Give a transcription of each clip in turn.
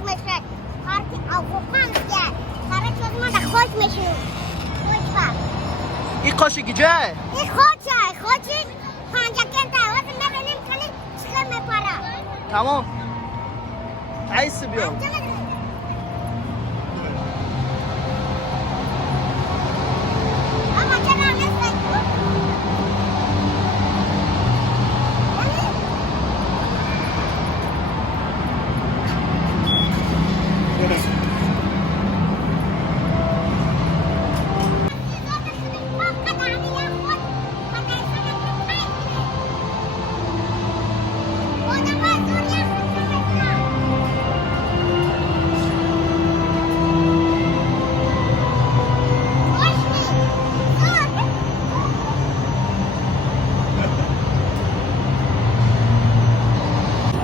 گوش میشه کارتی آفوقان دیگه کارا چیز ما در خوش میشه خوش بر این قاشقی جای این خوشی پانجا کنده واسه نبینیم کنی چکر میپاره تمام عیسی بیا اما چرا نیست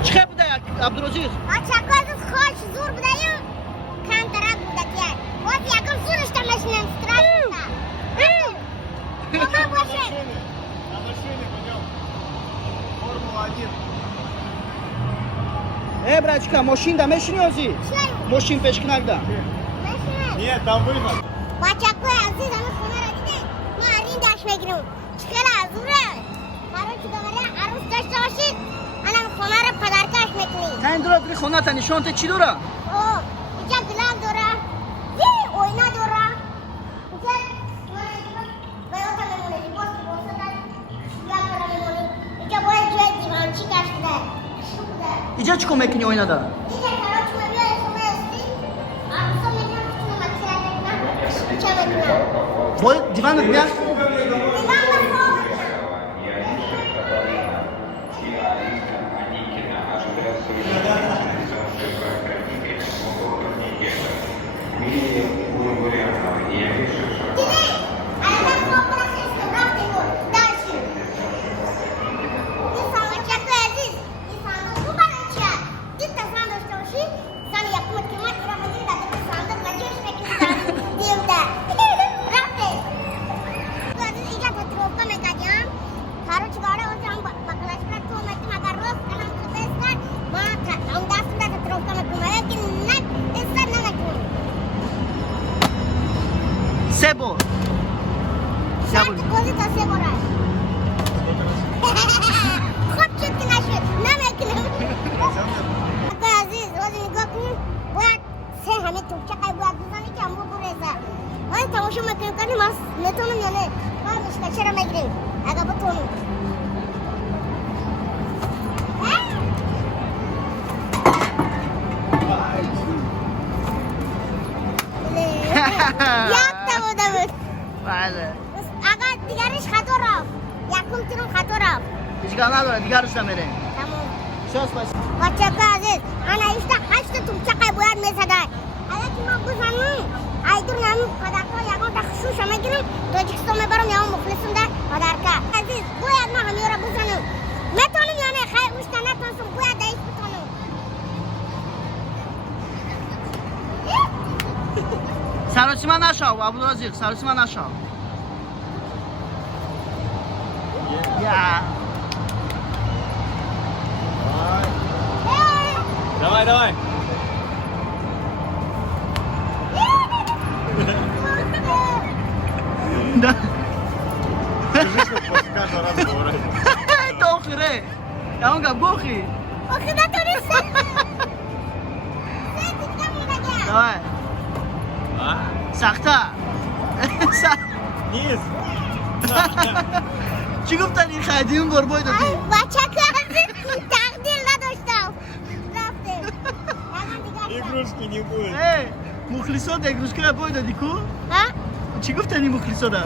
چقدر بوده عبدالعزیز؟ بچه از خوش زور بدهیم کم درک بوده که باز یکم زورش تمشنن سترس بوده ماما باشه брачка, ماشین ده میشنیازی؟ چی؟ ماشین پشکنک ده مشنن Нет, там выход. بچه عزیز همه خونه را دیده ما این داشت میگیرم چکل زوره برای که دوباره عروس داشته باشید الان خونه را پدرکش میکنی تن درات بری خونه تا نشان ته چی دوره؟ اوه اینجا گلاب دوره اوینا دوره اینجا بیاتا میمونه لباس دار شیاب را میمونه اینجا باید جای دیوانچی کشیده شوده اینجا چیکار میکنی آینه ده؟ اینجا کارا چونه بیایی خونه استی عروسا میگن خونه مکسیه نکنم چه میکنم باید دیوانت بیار؟ دیوان بخواب سه بار کوزی تا سه بار خوب شد که نشد نمیکنم عزیز واسه نگاه کن باید سه همه توپچه باید بزنی که امو برسه باید تماشا میکنیم کنیم ما نتونم یا نه باید مشکل چرا میگیریم اگه بتونم یک تا بوده بود بله اگه دیگرش خطا رفت یکم تیرم خطا رفت اشکال نداره دیگرش نمیره تمام شاست باشه بچه عزیز انا ایشتا هشت توپچه باید میزده اگه که ما بزنم ایدور نمی پدرکا یکم تخشوش میگیرم تاجیکستان میبرم یا مخلصم ده پدرکا عزیز باید ما همیه را بزنم میتونم یا نه خیلی اوشتا نتونسم باید دایش بتونم سراسیما نشو عبدالعزیز سراسیما نشو یا Давай, давай. Да. Держись, как после каждого разговора. تو آخره اون گم گوخی آخه نتونسته سه دیگه مونده دوای А? سخته Низ. چی گفتن این خیلی اون بار باید دادی؟ بچه عزیز تقدیر نداشتم رفته Игрушки не будет. مخلصا ده اگروشکره باید دادی کو؟ ها؟ چی گفتن این مخلصا ده؟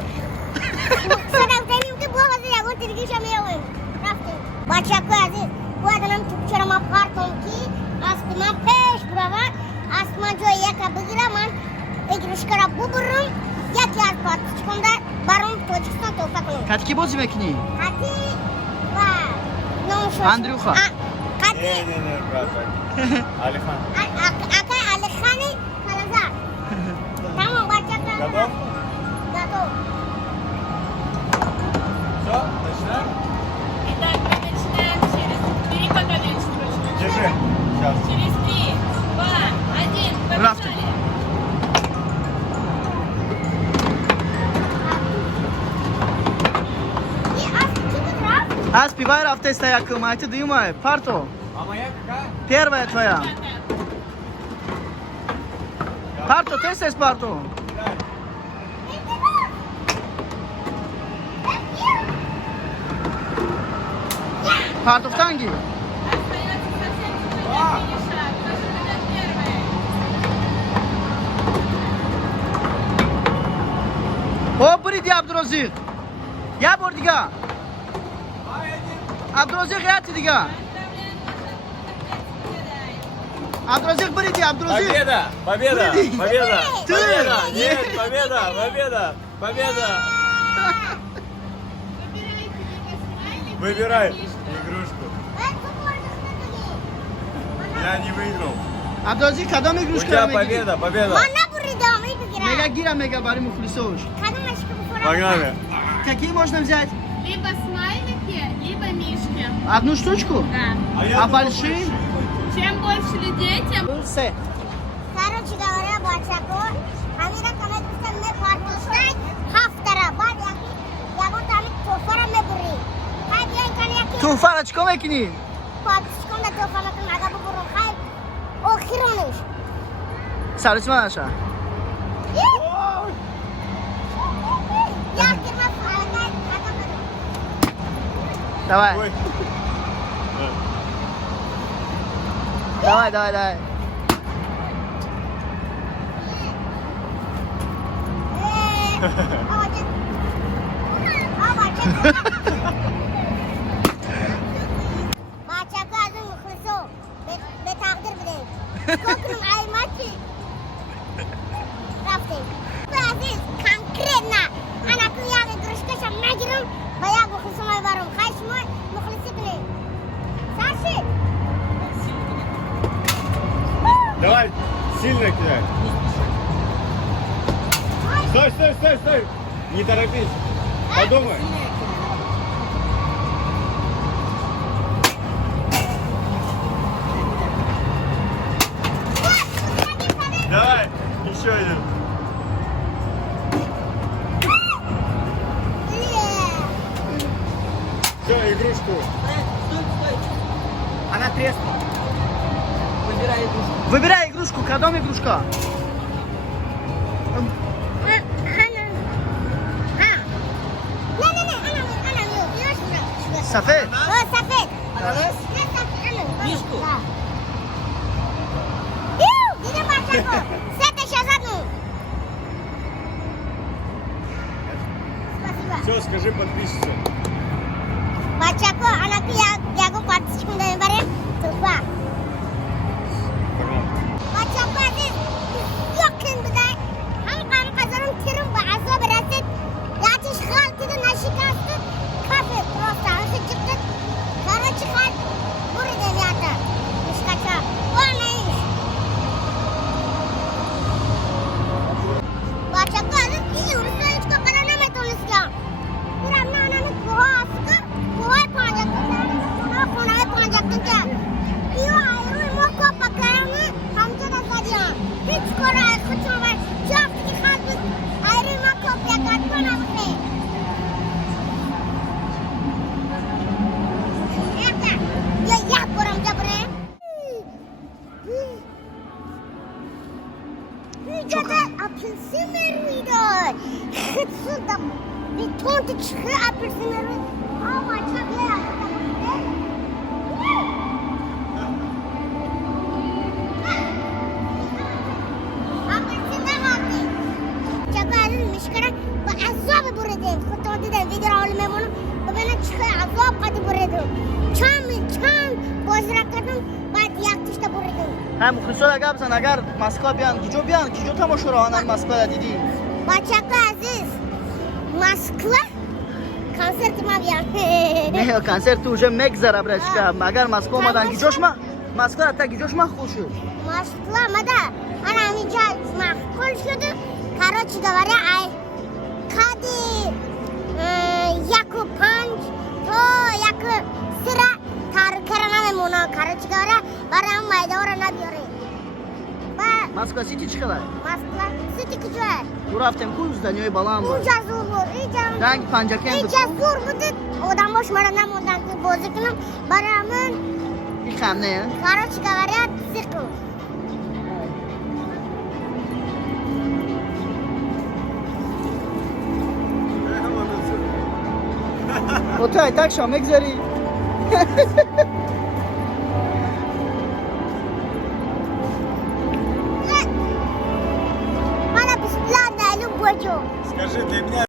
صدق تنیم که بوها وزی یکون ترگیش هم یاویم رفته بچه عزیز باید الان توپچه ما پارتون کی است من پیش بروم است من جای یکا بگیرم من اگروشکره ببرم یکی از پاتچکم در برام تاجیکستان توفه کنم کتکی بازی میکنی؟ قطی و نوشوش اندروخا. قطی Не-не-не, брат. Алихан. اکا الخانی کلزار تمام بچه Готов? Готов. Все, начинаем? Итак, мы начинаем через 3 пока не строчно. Держи. Сейчас. Через 3, 2, успевай рафте стоять, ты думай, парто. А моя какая? Первая твоя. Парто, ты здесь парто. Парто в танге. О, приди, Абдурозик. Я бордига. Абдурозик, я тидига. Абдурозик, приди, Абдурозик. Победа! Победа! Выйди. Победа! Ты. Победа! Нет, победа! Победа! Победа! Выбирай игрушку. Я не выиграл. Абдурозик, кадом У игрушка? тебя победа, победа. Mana burada mı Мега girer? гира, мега бари мухлисош. Kadın aşkı bu fotoğrafı. Погнали. Какие можно взять? Либо смайлики, либо мишки. Одну штучку? Да. А большие? Чем больше людей, тем Все. Короче говоря, бачако, Амира камекустан me partuştay haftara. Bad yaki, yago tami tofara me buri. Hay diyen kan yaki, Tufara çıkamakini. partuşkon da tofara kan aga bu burun. Hay, o khironuş. Sarıçma aşağı. Ya kirma falakay, aga bu. Давай. Ой. Давай, давай, давай. Bachako azın mukhliso. Be takdir bideyim. Kokrum aymaçı. Rafte. Bu aziz konkretna. Ana kıyağı grışka şamma girim. Bayağı mukhliso may varım. Kaçma mukhlisi bile. Sarşı. Давай, сильно кидай. Стой, стой, стой, стой. Не торопись. Подумай. Давай, еще один. Все, игрушку. Она треснула. Выбирай игрушку. Выбирай игрушку. Кадом игрушка. Сафет. Safet. Ananas. Мишку. Dile Bachako. Sete şazadnu. Спасибо. Все, скажи подписчикам. Bachako, anakı yago partişkim de bare. Tufa. Bachako aziz. Yokin biday. Ham kazanım tirim bu azab rasit. Yatiş haltı naşikastı. Kafe prosta. Hısı çıktık. Kara çıkar. Burada yata. Müşkaça. O ne iş? Bachako aziz. İyi uluslar hiç kaparana metonizga. Buramna ananı kuha askı. Kuhay pancaktın. Sonra konaya pancaktın ki. İyo ayrı moko pakaranı. Hamca da sadya. Hiç kora kıçma var. Çok ki kalbik. Ayrı moko yakat bana bakne. Ya yak buram jabre. Hücada apelsin mermiyor. Hıtsız da bir tontu çıkıyor apelsin mermiyor. Ama çok ya. Apelsin de kaldı. Çakalın müşkara bu azabı burada. Kutu da video almam onu. Bu bana çıkıyor azab kadı burada. Çam bozraklarım bad yaktı da burada. هم خسرت قبضن اگر مسکو بیان کیجو تماشا رو آنان مسکو دیدی Bachako aziz. Moskva konsertime biyan. نه کنسرت تو уже مگذره برشکا اگر مسکو اومدن کیجوش ما مسکو حتی کیجوش ما خوشو Moskva mada. Ana amica mahkul şudu. Karoçi gavara ay. Kadi. Yaku panç. To yaku sıra. Tarıkarana ve mona. Karoçi gavara. Baran mayda orana biyore. مسکو سیتی چی خدای Moskva. Sütü küçüğe. او رفتم کوز دنیای بالام بود Ucaz olur. İyice Hangi pancak И yandı? cesur будет. Одан бош маранам, одан бозыкным. Барамын, İlkem ne ya? короче говоря, циркл. Oturay tak şu megzeri. Mana бесплатно, любой. Скажи, для меня